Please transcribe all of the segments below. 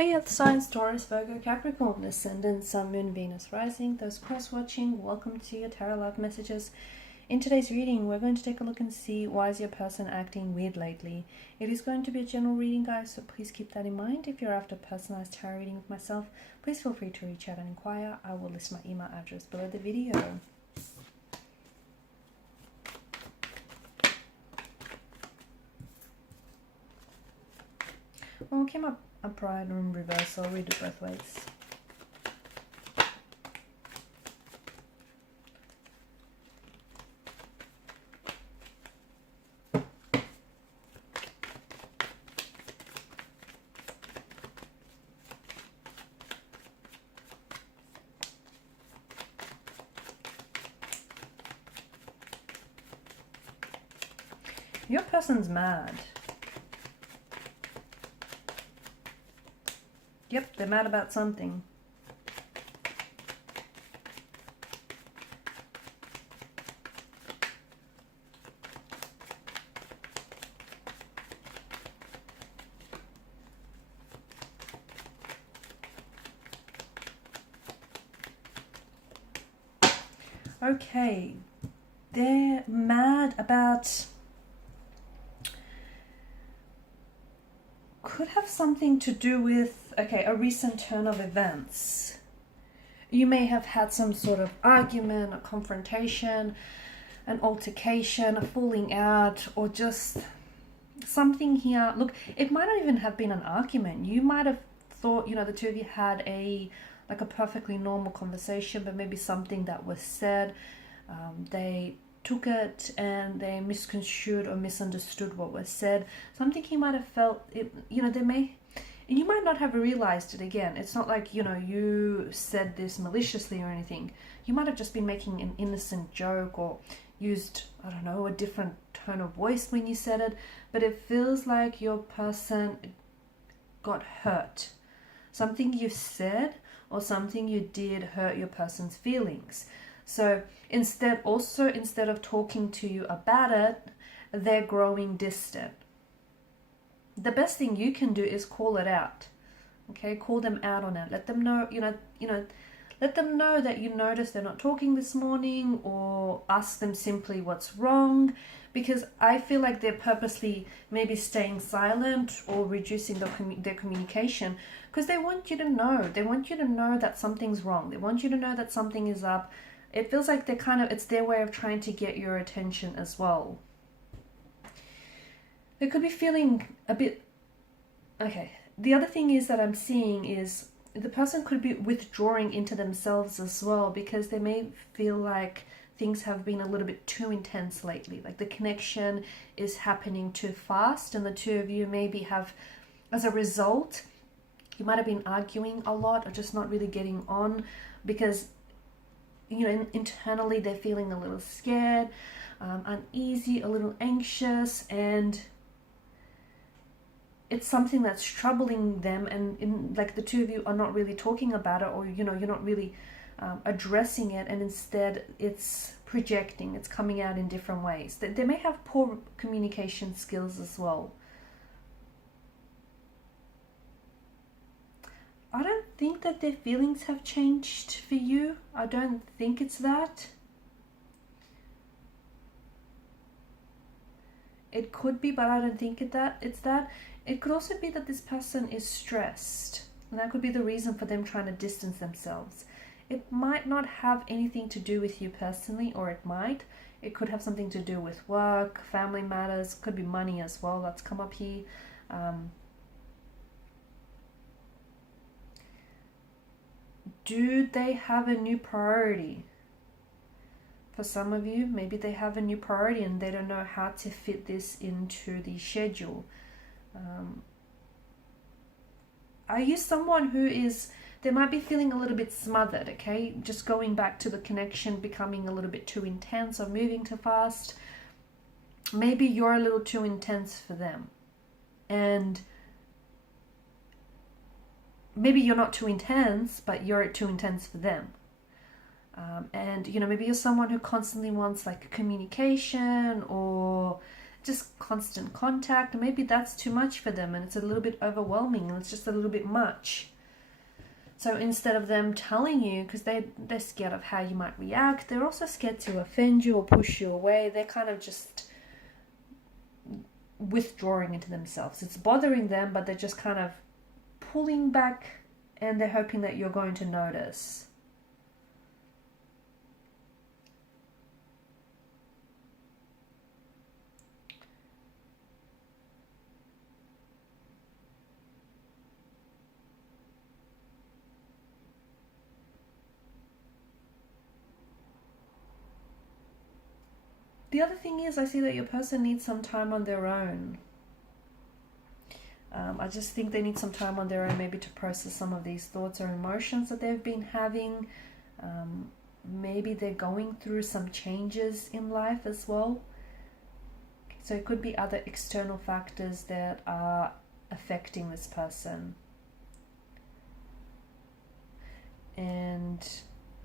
Hey Earth signs, Taurus, Virgo, Capricorn, Ascendant, Sun, Moon, Venus, Rising. Those cross-watching, welcome to your Tarot Love Messages. In today's reading, we're going to take a look and see why is your person acting weird lately. It is going to be a general reading, guys, so please keep that in mind. If you're after a personalized tarot reading with myself, please feel free to reach out and inquire. I will list my email address below the video. Well, we came up upright and in reverse, so I'll read it both ways. Your person's mad. Yep, they're mad about something. Okay, they're mad about... could have something to do with, okay, a recent turn of events. You may have had some sort of argument, a confrontation, an altercation, a falling out, or just something here. Look, it might not even have been an argument. You might have thought, you know, the two of you had a perfectly normal conversation, but maybe something that was said, they took it and they misconstrued or misunderstood what was said. Something he might have felt, you know, you might not have realized it. Again, it's not like, you know, you said this maliciously or anything. You might have just been making an innocent joke or used, I don't know, a different tone of voice when you said it, but it feels like your person got hurt. Something you said or something you did hurt your person's feelings. So instead of talking to you about it, they're growing distant. The best thing you can do is call it out. Okay, call them out on it. Let them know, let them know that you noticed they're not talking this morning, or ask them simply what's wrong, because I feel like they're purposely maybe staying silent or reducing their communication because they want you to know. They want you to know that something's wrong. They want you to know that something is up. It feels like it's their way of trying to get your attention as well. They could be feeling a bit... Okay, the other thing is that I'm seeing is the person could be withdrawing into themselves as well, because they may feel like things have been a little bit too intense lately. Like the connection is happening too fast, and the two of you maybe have, as a result, you might have been arguing a lot or just not really getting on because, you know, internally they're feeling a little scared, uneasy, a little anxious, and it's something that's troubling them, and like the two of you are not really talking about it, or, you know, you're not really addressing it, and instead it's projecting, it's coming out in different ways. They may have poor communication skills as well. I don't think that their feelings have changed for you. I don't think it's that. It could be, but I don't think it's that. It could also be that this person is stressed, and that could be the reason for them trying to distance themselves. It might not have anything to do with you personally, or it might. It could have something to do with work, family matters, could be money as well. That's come up here. Do they have a new priority? For some of you, maybe they have a new priority and they don't know how to fit this into the schedule. Are you someone who is, they might be feeling a little bit smothered, okay? Just going back to the connection becoming a little bit too intense or moving too fast. Maybe you're a little too intense for them. And maybe you're not too intense, but you're too intense for them. And, you know, maybe you're someone who constantly wants like communication, or just constant contact. Maybe that's too much for them and it's a little bit overwhelming and it's just a little bit much. So instead of them telling you, because they're scared of how you might react, they're also scared to offend you or push you away. They're kind of just withdrawing into themselves. It's bothering them, but they're just kind of pulling back and they're hoping that you're going to notice. The other thing is, I see that your person needs some time on their own. I just think they need some time on their own, maybe to process some of these thoughts or emotions that they've been having. Maybe they're going through some changes in life as well. So it could be other external factors that are affecting this person. And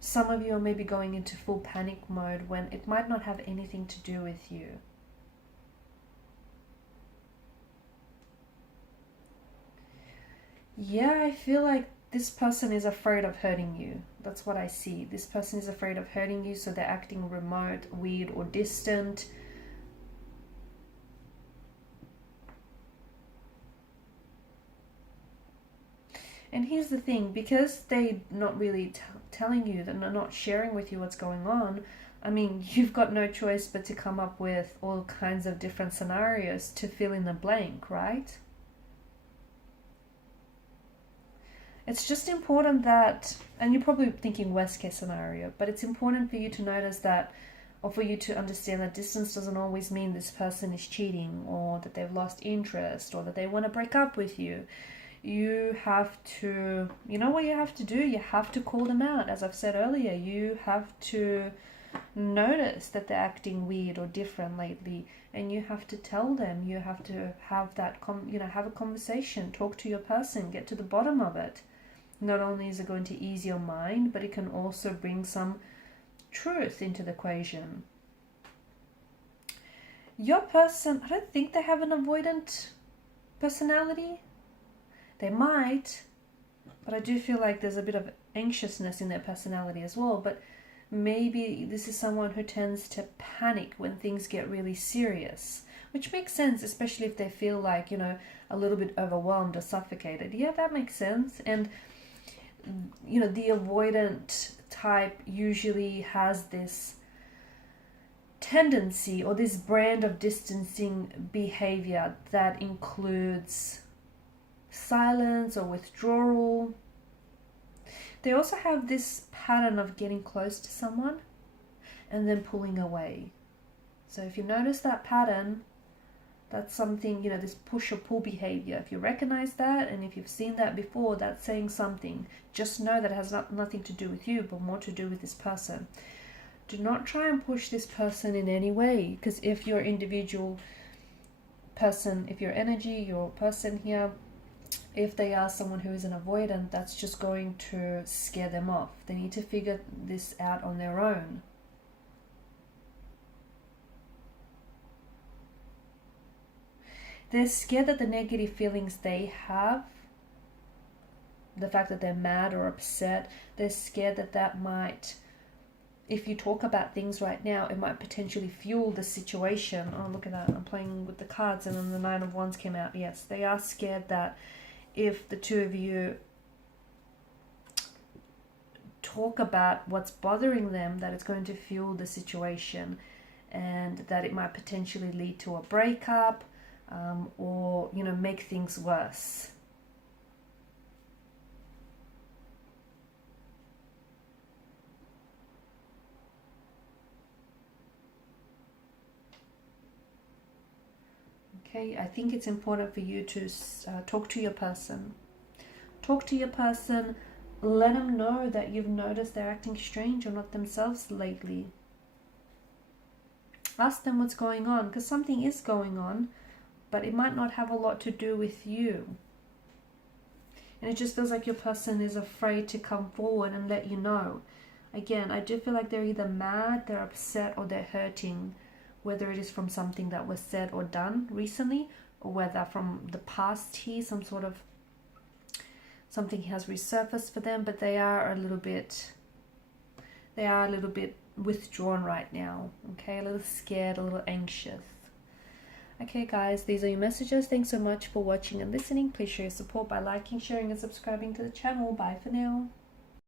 some of you are maybe going into full panic mode when it might not have anything to do with you. Yeah, I feel like this person is afraid of hurting you. That's what I see. This person is afraid of hurting you, so they're acting remote, weird, or distant. And here's the thing, because they're not really telling you, they're not sharing with you what's going on, I mean, you've got no choice but to come up with all kinds of different scenarios to fill in the blank, right? It's just important that, and you're probably thinking worst case scenario, but it's important for you to notice that, or for you to understand that distance doesn't always mean this person is cheating, or that they've lost interest, or that they want to break up with you. You have to, you know what you have to do? You have to call them out. As I've said earlier, you have to notice that they're acting weird or different lately, and you have to tell them. You have to have that, have a conversation, talk to your person, get to the bottom of it. Not only is it going to ease your mind, but it can also bring some truth into the equation. Your person, I don't think they have an avoidant personality. They might, but I do feel like there's a bit of anxiousness in their personality as well. But maybe this is someone who tends to panic when things get really serious, which makes sense, especially if they feel like, a little bit overwhelmed or suffocated. Yeah, that makes sense. And, the avoidant type usually has this tendency or this brand of distancing behavior that includes silence or withdrawal. They also have this pattern of getting close to someone and then pulling away. So if you notice that pattern, that's something, this push or pull behavior. If you recognize that, and if you've seen that before, that's saying something. Just know that it has nothing to do with you, but more to do with this person. Do not try and push this person in any way, because if your individual person, if your energy, your person here, if they are someone who is an avoidant, that's just going to scare them off. They need to figure this out on their own. They're scared that the negative feelings they have, the fact that they're mad or upset, they're scared that might, if you talk about things right now, it might potentially fuel the situation. Oh, look at that. I'm playing with the cards and then the Nine of Wands came out. Yes, they are scared that if the two of you talk about what's bothering them, that it's going to fuel the situation and that it might potentially lead to a breakup, or make things worse. Okay, I think it's important for you to talk to your person. Talk to your person, let them know that you've noticed they're acting strange or not themselves lately. Ask them what's going on, because something is going on, but it might not have a lot to do with you. And it just feels like your person is afraid to come forward and let you know. Again, I do feel like they're either mad, they're upset, or they're hurting whether it is from something that was said or done recently, or whether from the past here, something has resurfaced for them, but they are a little bit withdrawn right now, okay, a little scared, a little anxious. Okay guys, these are your messages. Thanks so much for watching and listening. Please show your support by liking, sharing and subscribing to the channel. Bye for now.